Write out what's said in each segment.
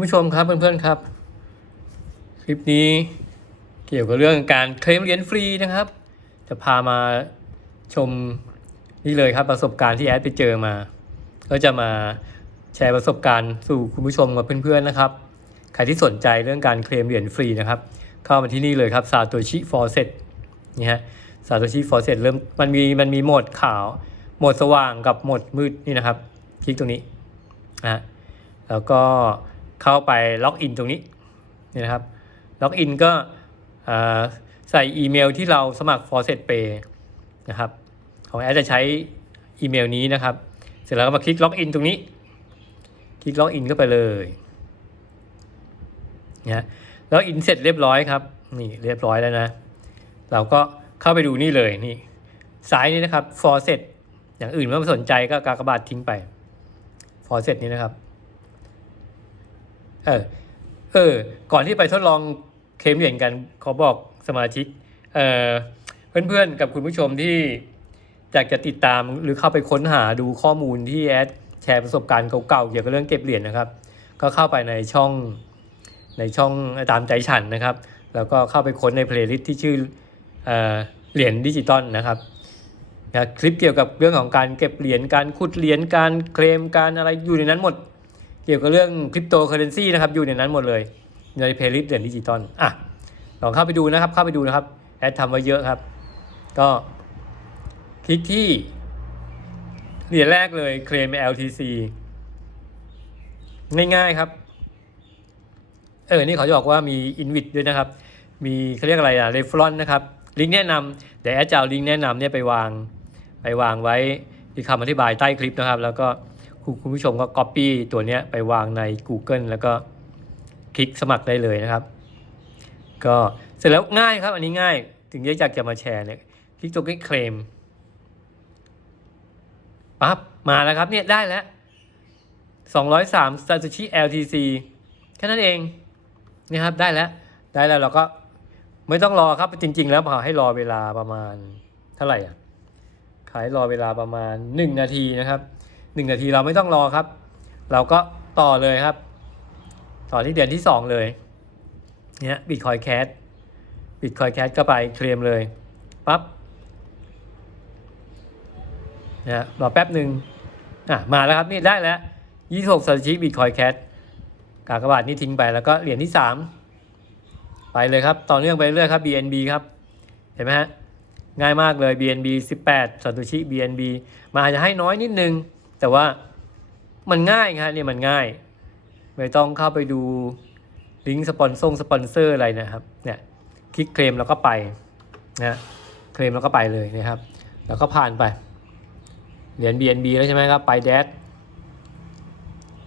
คุณผู้ชมครับเพื่อนๆครับ คลิปนี้เกี่ยวกับเรื่องการเคลมเหรียญฟรีนะครับ จะพามาชมนี่เลยครับประสบการณ์ที่แอดไปเจอมา ก็จะมาแชร์ประสบการณ์สู่คุณผู้ชมกับเพื่อนๆนะครับใครที่สนใจเรื่องการเคลมเหรียญฟรีนะครับ เข้ามาที่นี่เลยครับซาโตชิฟอร์เซตนี่ฮะซาโตชิฟอร์เซตเริ่มมันมีมันมีโหมดขาวโหมดสว่างกับโหมดมืดนี่นะครับ คลิกตรงนี้นะฮะแล้วก็ เข้าไปล็อกอินตรงนี้นี่นะครับล็อกอินก็ใส่อีเมลที่เราสมัคร Faucet Pay นะครับของแอดจะใช้อีเมลนี้นะครับ เสร็จแล้วก็มาคลิกล็อกอินตรงนี้ คลิกล็อกอินเข้าไปเลยนะแล้วอินเสร็จเรียบร้อยครับนี่เรียบร้อยแล้วนะ เราก็เข้าไปดูนี่เลยนี่ซ้ายนี้นะครับ Faucet อย่างอื่นไม่สนใจก็กากบาททิ้งไป Faucet นี้นะครับ เออเออ ก่อนที่ไปทดลองเคลมเหรียญกันขอบอกสมาชิกเออเพื่อนๆกับคุณผู้ชมที่อยากจะติดตามหรือเข้าไปค้นหาดูข้อมูลที่แอดแชร์ประสบการณ์เก่าๆเกี่ยวกับเรื่องเก็บเหรียญนะครับ ก็เข้าไปในช่องในช่องตามใจฉันนะครับ แล้วก็เข้าไปค้นในเพลย์ลิสต์ที่ชื่อเอ่อเหรียญดิจิตอลนะครับนะคลิปเกี่ยวกับเรื่องของการเก็บเหรียญการขุดเหรียญการเคลมการอะไรอยู่ในนั้นหมด เกี่ยวกับเรื่องคริปโตเคอเรนซีนะครับอยู่ในนั้นหมดเลยในเพลย์ลิสต์เหรียญดิจิตอลอะลองเข้าไปดูนะครับเข้าไปดูนะครับแอดทำไว้เยอะครับ ก็คลิกที่เหรียญแรกเลยเคลม LTC ง่ายๆครับ เออ นี่เขาจะบอกว่ามี Invit ด้วยนะครับ มีเขาเรียกอะไรอะ r e f e r e n นะครับ ลิงก์แนะนำเดี๋ยวแอดจะเอาลิงก์แนะนำเนี่ยไปวาง ไปวางไว้ที่คำอธิบายใต้คลิปนะครับ แล้วก็ คุณผู้ชมก็ Copy ตัวนี้ไปวางใน Google แล้วก็คลิกสมัครได้เลยนะครับ ก็เสร็จแล้วง่ายครับ อันนี้ง่าย ถึงอยากจะมาแชร์เนี่ยคลิกตรงนี้เคลมปั๊บมาแล้วครับเนี่ยได้แล้ว 203 Satoshi LTC แค่นั้นเองนี่ครับได้แล้ว ได้แล้วเราก็ไม่ต้องรอครับจริง ๆ แล้วพอให้รอเวลาประมาณเท่าไหร่อะขายรอเวลาประมาณ 1 นาทีนะครับ 1 นาทีเราไม่ต้องรอครับ เราก็ต่อเลยครับ ต่อที่เดือนที่ 2 เลยเนี่ยบิตคอยแคสบิตคอยแคสก็ไปเคลมเลยปั๊บนะรอแป๊บหนึ่งอะมาแล้วครับนี่ได้แล้วยี่สิบสัชิบิตคอยแคสกากบาทนี่ทิ้งไปแล้วก็เหรียญที่สามไปเลยครับ ต่อเนื่องไปเรื่อยครับ BNB ครับ เห็นไหมฮะง่ายมากเลย BNB 18 Satoshi BNB มาอาจะให้น้อยนิดนึง แต่ว่ามันง่ายครับเนี่ยมันง่าย ไม่ต้องเข้าไปดูลิงก์สปอนเซอร์สปอนเซอร์อะไรนะครับเนี่ยคลิกเคลมแล้วก็ไปนะเคลมแล้วก็ไปเลยนะครับ แล้วก็ผ่านไปเหรียญ BNB แล้วใช่ไหมครับไปแดด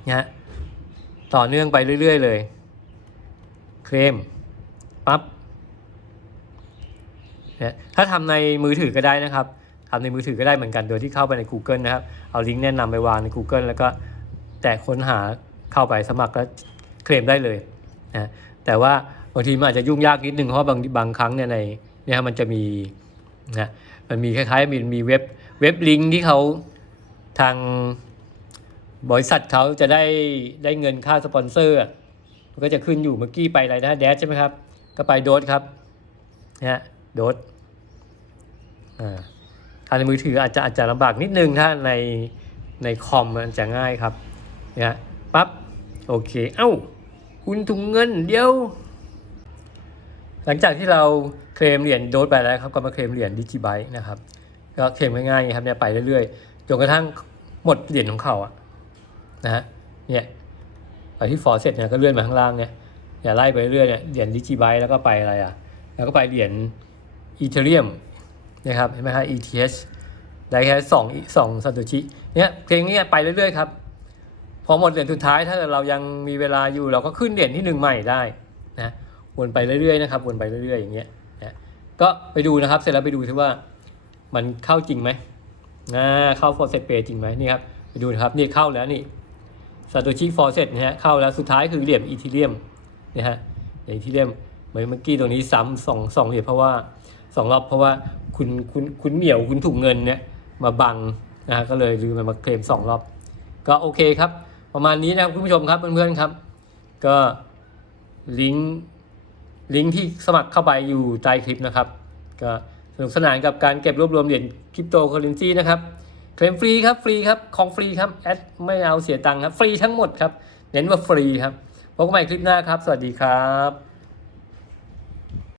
นะฮะต่อเนื่องไปเรื่อย ๆ เลย เคลมปั๊บนะถ้าทำในมือถือก็ได้นะครับ ทำในมือถือก็ได้เหมือนกันโดยที่เข้าไปใน Google นะครับ เอาลิงก์แนะนำไปวางใน Google แล้วก็แตะค้นหาเข้าไปสมัครแล้วเคลมได้เลยนะแต่ว่าบางทีมันอาจจะยุ่งยากนิดนึงเพราะบางบางครั้งเนี่ยในเนี่ยมันจะมีนะมันมีคล้ายๆมีมีเว็บเว็บลิงก์ที่เขาทางบริษัทเขาจะได้ได้เงินค่าสปอนเซอร์มันก็จะขึ้นอยู่เมื่อกี้ไปอะไรนะแดชใช่ไหมครับ ก็ไปโดสครับนะโดสอ่าาในมือถืออาจจะอาจจะลำบากนิดนึงถ้าในในคอมมันจะง่ายครับนะฮะปั๊บโอเค เอ้า คุณถุงเงินเดียว หลังจากที่เราเคลมเหรียญโดสไปแล้วครับก็มาเคลมเหรียญดิจิไบต์นะครับก็เคลมง่ายๆครับเนี่ยไปเรื่อยๆจนกระทั่งหมดเหรียญของเขาอะนะฮะเนี่ยไปที่ฟอร์เสร็จเนี่ยก็เลื่อนมาข้างล่างเนี่ยอย่าไล่ไปเรื่อยเนี่ยเหรียญดิจิไบต์แล้วก็ไปอะไรอะแล้วก็ไปเหรียญอีเทเรียม นะครับเห็นไหมฮะ ETH ได้แค่สองสองซาโตชิเนี่ยเพลงนี้ไปเรื่อยๆครับ พอหมดเหรียญสุดท้ายถ้าเรายังมีเวลาอยู่เราก็ขึ้นเหรียญที่หนึ่งใหม่ได้นะวนไปเรื่อยๆนะครับวนไปเรื่อยๆอย่างเงี้ยนะก็ไปดูนะครับ เสร็จแล้วไปดูที่ว่ามันเข้าจริงไหมนะเข้าฟอร์เซตเปจริงไหมนี่ครับไปดูนะครับนี่เข้าแล้วนี่ซาโตชิฟอร์เซตนะฮะเข้าแล้วสุดท้ายคือเหรียญอีทีเรียมนะฮะเหรียญอีทีเรียมเหมือนเมื่อกี้ตรงนี้ซ้ำสองสองเหรียญเพราะว่า สองรอบเพราะว่าคุณคุณคุณเหมียวคุณถุงเงินเนี่ยมาบังนะฮะก็เลยลืมมันมาเคลมสองรอบ ก็โอเคครับ ประมาณนี้นะครับคุณผู้ชมครับเพื่อนๆครับ ก็ลิงก์ลิงก์ที่สมัครเข้าไปอยู่ใต้คลิปนะครับ ก็สนุกสนานกับการเก็บรวบรวมเหรียญคริปโตเคอเรนซีนะครับเคลมฟรีครับฟรีครับของฟรีครับแอดไม่เอาเสียตังค์ครับฟรีทั้งหมดครับเน้นว่าฟรีครับพบกันใหม่คลิปหน้าครับ สวัสดีครับ